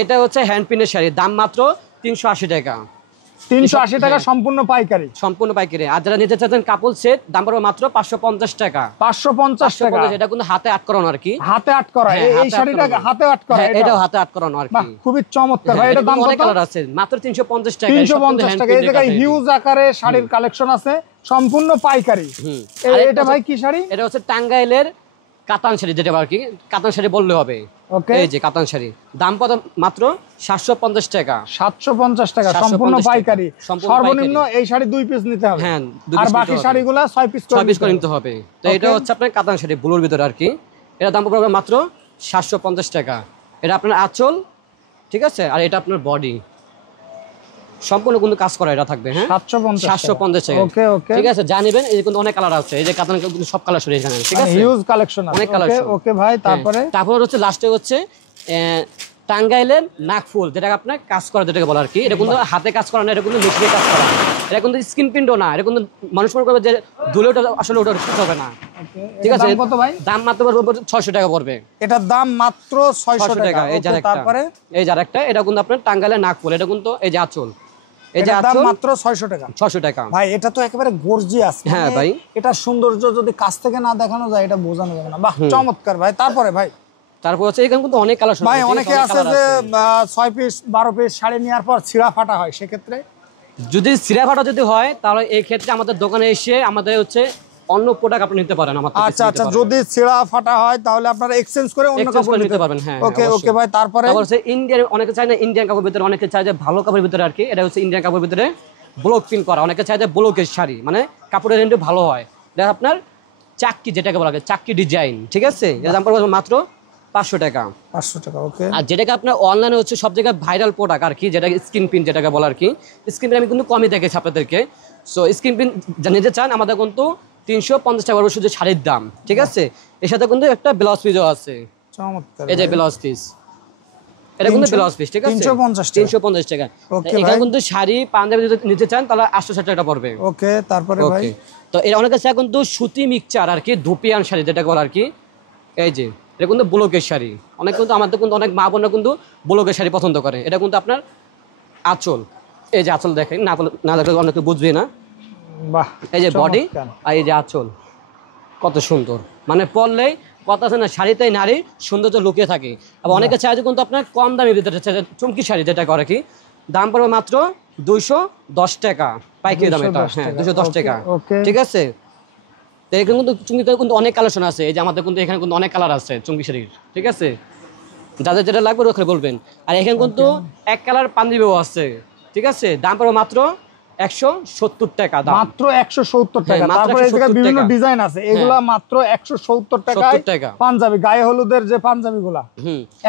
এটা হচ্ছে হ্যান্ড প্রিন্টের শাড়ি, দাম মাত্র 380 টাকা। 380 টাকা সম্পূর্ণ পাইকারি। সম্পূর্ণ পাইকারি। আর যারা নিতে চাচ্ছেন কাপল সেট, দাম পড়বে মাত্র 550 টাকা। 550 টাকা। এটা কিন্তু হাতে আট করানো আর কি। হাতে আট করা, এই শাড়িটা হাতে আট করা। এটাও হাতে আট করানো আর কি। খুবই চমৎকার ভাই। এটা দাম কত? অনেক কালার আছে, মাত্র 350 টাকা। 350 টাকা। এই জায়গায় হিউজ আকারে শাড়ির কালেকশন আছে, সম্পূর্ণ পাইকারি। এটা ভাই কি শাড়ি? এটা হচ্ছে টাঙ্গাইলের কাতান শাড়ি, যেটা আর কি কাতান শাড়ি বললে হবে। এই যে কাতান শাড়ি, দাম কত? মাত্র 750 টাকা। 750 টাকা সম্পূর্ণ পাইকারি। সর্বনিম্ন এই শাড়ি 2 পিস নিতে হবে। হ্যাঁ, আর বাকি শাড়িগুলো 6 পিস করে নিতে হবে। তো এটা হচ্ছে আপনার কাতান শাড়ি ব্লুর ভিতরে আর কি। এটা দাম পড়বে মাত্র 750 টাকা। এটা আপনার আঁচল, ঠিক আছে, আর এটা আপনার বডি সম্পূর্ণ কিন্তু কাজ করা এটা থাকবে। হ্যাঁ, 750 টাকা। ওকে ওকে, ঠিক আছে, জানিবেন। এই কিন্তু অনেক কালার আছে, এই যে কাতান কিন্তু সব কালার শুরু এখানে, ঠিক আছে, হিউজ কালেকশন আছে। অনেক কালেকশন। ওকে ভাই, তারপরে হচ্ছে লাস্টে হচ্ছে টাঙ্গাইলের নাকফুল, যেটা আপনার কাজ করা, যেটাকে বলা আর কি। এটা কিন্তু হাতে কাজ করা না, এটা কিন্তু মেশিনে কাজ করা। এটা কিন্তু স্ক্রিন প্রিন্টও না, এটা কিন্তু মানুষ মনে করবে যে ধুলে ওটা আসলে ওটা হবে না। ঠিক আছে, কত ভাই? দাম মাত্র 600 টাকা পড়বে। এটার দাম মাত্র 600 টাকা। এই যার একটা, তারপরে এই যার একটা, এটা কিন্তু আপনার টাঙ্গাইলের নাকফুল। এটা কিন্তু এই যে আঁচল, এই যে দাম মাত্র 600 টাকা। 600 টাকা ভাই। এটা তো একেবারে গর্জিয়াস। হ্যাঁ ভাই, এটা সৌন্দর্য যদি কাছ থেকে না দেখানো যায় এটা বোঝানো যাবে না। বাহ, চমৎকার ভাই। তারপরে ভাই, তারপর হচ্ছে এখানে কিন্তু অনেক কালার ভাই অনেকে আছে যে 6 পিস 12 পিস শাড়ি নেওয়ার পর ছিঁড়া ফাটা হয়, সেক্ষেত্রে যদি ছিঁড়া ফাটা যদি হয়, তাহলে এই ক্ষেত্রে আমাদের দোকানে এসে আমাদের হচ্ছে অন্য প্রোডাক্ট আপনি নিতে পারেন। আচ্ছা আচ্ছা, যদি ছিঁড়া ফাটা হয় তাহলে আপনারা এক্সচেঞ্জ করে অন্য কাপড় নিতে পারবেন। হ্যাঁ, ওকে ওকে ভাই। তারপরে হচ্ছে ইন্ডিয়ান, অনেকে চায় না ইন্ডিয়ান কাপড়ের ভিতরে, অনেকে চায় যে ভালো কাপড়ের ভিতরে আর কি। এটা হচ্ছে ইন্ডিয়ান কাপড়ের ভিতরে ব্লক প্রিন্ট করা, অনেকে চায় যে ব্লকের শাড়ি, মানে কাপড়ের রেন্ট ভালো হয়। এটা আপনার চাক্কি, যেটাকে বলা হয় চাক্কি ডিজাইন, ঠিক আছে। এর দাম পড়বে মাত্র 500 টাকা। 500 টাকা। ওকে। আর যেটাকে আপনার অনলাইনে হচ্ছে সব জায়গায় ভাইরাল প্রোডাক্ট আর কি, যেটা স্ক্রিন প্রিন্ট, যেটাকে বলা আর কি। স্ক্রিন প্রিন্ট আমি কিন্তু কমই দেখেছি আপনাদেরকে। সো স্ক্রিন প্রিন্ট নিতে চান, আমাদের কিন্তু 350 টাকা শুধু শাড়ির দাম, ঠিক আছে। এর সাথে কিন্তু একটা ব্লাউজ পিসও আছে। চমৎকার। এই যে ব্লাউজ পিস, এটা কিন্তু ব্লাউজ পিস, ঠিক আছে, 350 টাকা। এখানে কিন্তু শাড়ি পাঞ্জাবি যদি নিতে চান তাহলে 860 টাকা পড়বে। ওকে। তারপরে ভাই, তো এর অনেক আছে কিন্তু সুতি মিক্সচার আর কি, ধুপিয়ান শাড়ি যেটা বলা আর কি। এই যে এটা কিন্তু ব্লকের শাড়ি, অনেক কিন্তু আমাদের কিন্তু অনেক মা বোনরা কিন্তু ব্লকের শাড়ি পছন্দ করে। এটা কিন্তু আপনার আঁচল, এই যে আঁচল দেখেন, না দেখলে অনেকে বুঝবে না। বাহ, এই যে বডি আর এই যে আঁচল, কত সুন্দর, মানে পরলেই কথা আছে না, শাড়িতে নারী সৌন্দর্য লুকিয়ে থাকে। আবার অনেকে চাই যে কিন্তু আপনার কম দামের ভিতরে চুমকি শাড়ি, যেটা করে কি, দাম পড়বে মাত্র 210 টাকা পাইকারি দাম। এটা হ্যাঁ 210 টাকা, ঠিক আছে। তো এখানে কিন্তু চুমকিতে কিন্তু অনেক কালেকশন আছে। এই যে আমাদের কিন্তু এখানে কিন্তু অনেক কালার আছে চুমকি শাড়ির, ঠিক আছে। যাদের যেটা লাগবে ওখানে বলবেন। আর এখানে কিন্তু এক কালার পাঞ্জাবিও আছে, ঠিক আছে। দাম পড়বে মাত্র 170 টাকা। মাত্র 170 টাকা। তারপরে এই জায়গায় বিভিন্ন ডিজাইন আছে, এগুলা মাত্র 170 টাকা। পাঞ্জাবি, গায়ে হলুদের যে পাঞ্জাবিগুলা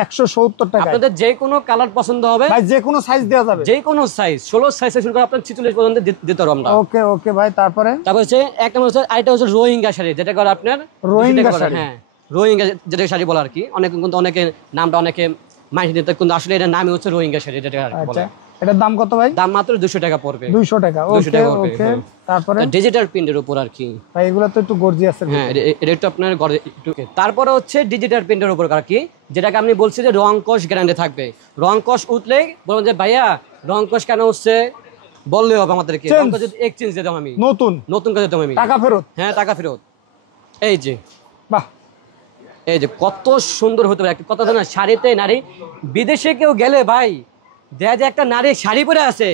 170 টাকা। আপনাদের যে কোনো কালার পছন্দ হবে ভাই, যে কোনো সাইজ দেওয়া যাবে, যে কোনো সাইজ, 16 সাইজ থেকে শুরু করে আপনার 46 পর্যন্ত দিতে পারবো আমরা। ওকে ওকে ভাই। তারপরে হচ্ছে এক নম্বর হচ্ছে, আরেকটা হচ্ছে রোহিঙ্গা শাড়ি, যেটা করে আপনার রোহিঙ্গা শাড়ি। হ্যাঁ, রোহিঙ্গা যেটা শাড়ি বলা আর কি। অনেকে কিন্তু অনেকে নামটা অনেকে মাইন্ড দিতে, কিন্তু আসলে এটার নামই হচ্ছে রোহিঙ্গা শাড়ি, যেটা বলা। এটার দাম কত ভাই? দাম মাত্র 200 টাকা পড়বে। 200 টাকা। ওকে ওকে। তারপরে ডিজিটাল প্রিন্টের উপর আর কি। ভাই এগুলা তো একটু গর্জিয়াস আছে। হ্যাঁ, এটা একটু আপনার তারপরে হচ্ছে ডিজিটাল প্রিন্টের উপর আর কি, যেটাকে আপনি বলছি যে রং কস গ্যারান্টি থাকবে। রং কস উঠলেই বলবেন যে ভাইয়া রং কস কেন হচ্ছে, বললেই হবে আমাদেরকে। রং কস যদি এক্সচেঞ্জ দিতাম, আমি নতুন করে দিতাম আমি, টাকা ফেরত। হ্যাঁ, টাকা ফেরত। এই যে বাহ, এই যে কত সুন্দর হতে পারে কত না শাড়িতে নারী। বিদেশে কেউ গেলে ভাই দেখা যায় একটা নারী শাড়ি পরে আছে,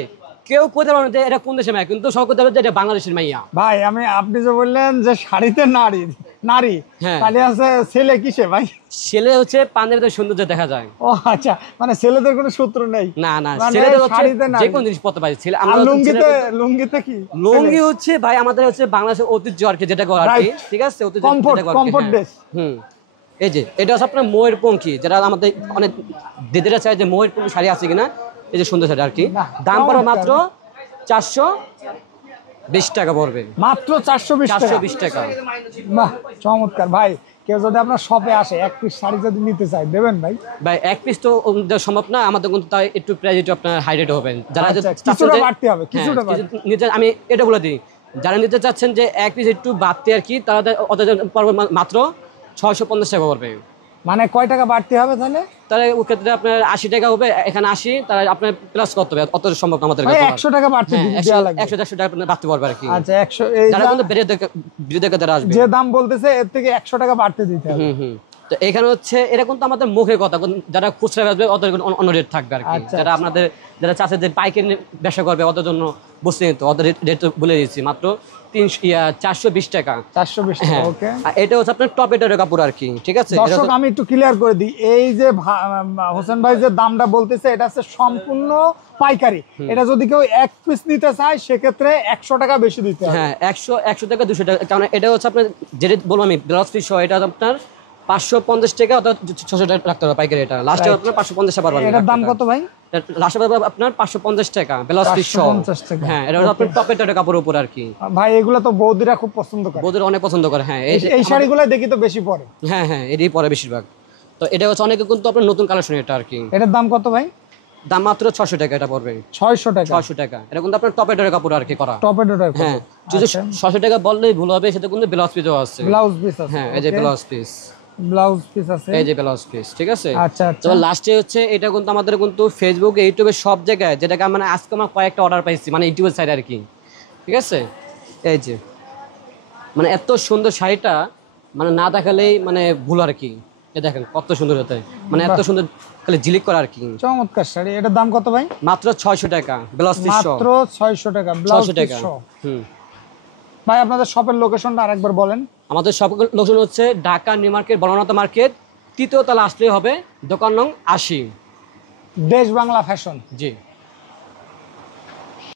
কেউ কোথাও পারবে যে এটা কোন দেশের মাইয়া, কিন্তু সব কথা যে এটা বাংলাদেশের মাইয়া। ভাই আপনি যে বললেন যে শাড়িতে নারী, তাহলে আছে ছেলে কিসে ভাই? ছেলে হচ্ছে পাঞ্জাবিতে সৌন্দর্য দেখা যায়। ও আচ্ছা, মানে ছেলেদের কোনো সূত্র নেই? না না, ছেলেদের হচ্ছে যে কোনো জিনিস পরতে পারে। ছেলে আমরা লুঙ্গিতে কি লুঙ্গি হচ্ছে ভাই আমাদের হচ্ছে বাংলাদেশের ঐতিহ্য আর কি, যেটা করে আর কি, ঠিক আছে, ঐতিহ্য কমফোর্ট ড্রেস। এই যে এটা হচ্ছে আপনার ময়ূরপঙ্খী, যেটা আমাদের অনেক দিদিরা চায় যে ময়ূরপঙ্খী শাড়ি আছে কিনা। এই যে সুন্দর শাড়ি আর কি, দাম পড়বে মাত্র 420 টাকা পড়বে। মাত্র 420 টাকা। বাহ, চমৎকার ভাই। কেউ যদি আপনার শপে আসে এক পিস শাড়ি যদি নিতে চায়, দেবেন ভাই? ভাই এক পিস তো সম্ভব না আমাদের, কিন্তু তাই একটু প্রাইস একটু আপনার হাই রেট হবে। যারা কিছুটা বাড়তে হবে, কিছুটা নিতে, আমি এটা বলে দিই, যারা নিতে চাচ্ছেন যে এক পিস একটু বাড়তে আর কি, তারা ওদের পড়বে মাত্র 650 টাকা পড়বে। মানে কয় টাকা বাড়তি হবে তাহলে? তাহলে ওই ক্ষেত্রে আপনার 80 টাকা হবে, এখানে 80, তাহলে আপনার প্লাস করতে হবে, অত সম্ভব না আমাদের কাছে। 100 টাকা বাড়তি দেওয়া লাগবে। 100 টাকা আপনার বাড়তে পারবে আর কি। আচ্ছা 100, এই যারা কিন্তু ভিডিও দেখে তারা আসবে, যে দাম বলতেছে এর থেকে 100 টাকা বাড়তে দিতে হবে। তো এখানে হচ্ছে এরকম তো আমাদের মুখের কথা, যারা খুচরা বেচবে ওদের অন্য রেট থাকবে আর কি। যারা আপনাদের যারা চাষে যে পাইকারি ব্যবসা করবে ওদের জন্য বুঝতে নিত, ওদের রেট বলে দিয়েছি মাত্র 420 টাকা। 420 টাকা, ওকে। আর এটা হচ্ছে আপনার টপ এটার কাপড় আর কি, ঠিক আছে? দর্শক আমি একটু ক্লিয়ার করে দিই, এই যে হোসেন ভাই যে দামটা বলতেছে এটা হচ্ছে সম্পূর্ণ পাইকারি। এটা যদি কেউ এক পিস নিতে চায় সেক্ষেত্রে 100 টাকা বেশি দিতে হবে। হ্যাঁ 100 টাকা 200 টাকা, কারণ এটা হচ্ছে আপনার যে রেট বলবো আমি ব্লাউজ পিস সহ, এটা আপনার 550 টাকা অথবা 600 টাকা রাখতে হবে পাইকারি। এটা লাস্টে আপনার 550 টাকা পারবেন। এটার দাম কত ভাই? লাস্টে পারবেন আপনার 550 টাকা ব্লাউজ পিস সহ। 550 টাকা, হ্যাঁ এটা হচ্ছে আপনার টপ এটার কাপড়ের উপর আর কি। ভাই এগুলো তো বৌদিরা খুব পছন্দ করে, বৌদিরা অনেক পছন্দ করে। হ্যাঁ এই শাড়িগুলো দেখি তো বেশি পরে। হ্যাঁ হ্যাঁ এটাই পরে বেশিরভাগ। তো এটা হচ্ছে অনেকে কিন্তু আপনার নতুন কালেকশন এটা আর কি। এটার দাম কত ভাই? দাম মাত্র 600 টাকা এটা পড়বে। 600 টাকা? 600 টাকা। এটা কিন্তু আপনার টপ এটার কাপড় আর কি করা। টপ এটার? হ্যাঁ যদি 600 টাকা বললেই ভুল হবে, সেটা কিন্তু ব্লাউজ পিসও আছে। ব্লাউজ পিস আছে? হ্যাঁ এই যে ব্লাউজ পিস, ব্লাউজ পিস আছে, এই যে ব্লাউজ পিস, ঠিক আছে? আচ্ছা আচ্ছা। তো লাস্টে হচ্ছে এটা কিন্তু আমাদের কিন্তু ফেসবুক, ইউটিউবে সব জায়গায়, যেটাকে মানে আজকে আমার কয়েকটা অর্ডার পাইছি মানে ইউটিউবের সাইড আর কি, ঠিক আছে? এই যে মানে এত সুন্দর শাড়িটা মানে না দেখালেই মানে ভুল আর কি। এই দেখেন কত সুন্দর হতে, মানে এত সুন্দর খালি ঝিলিক করা আর কি। চমৎকার শাড়ি। এটার দাম কত ভাই? মাত্র 600 টাকা ব্লাউজ পিস সহ। মাত্র 600 টাকা ব্লাউজ পিস সহ। ভাই আপনাদের শপের লোকেশনটা আরেকবার বলেন। আমাদের শপ লোকেশন হচ্ছে Dhaka new market, Bonolota market, 3য় তলা আসলেই হবে, দোকান নং 80, দেশ বাংলা ফ্যাশন। জি।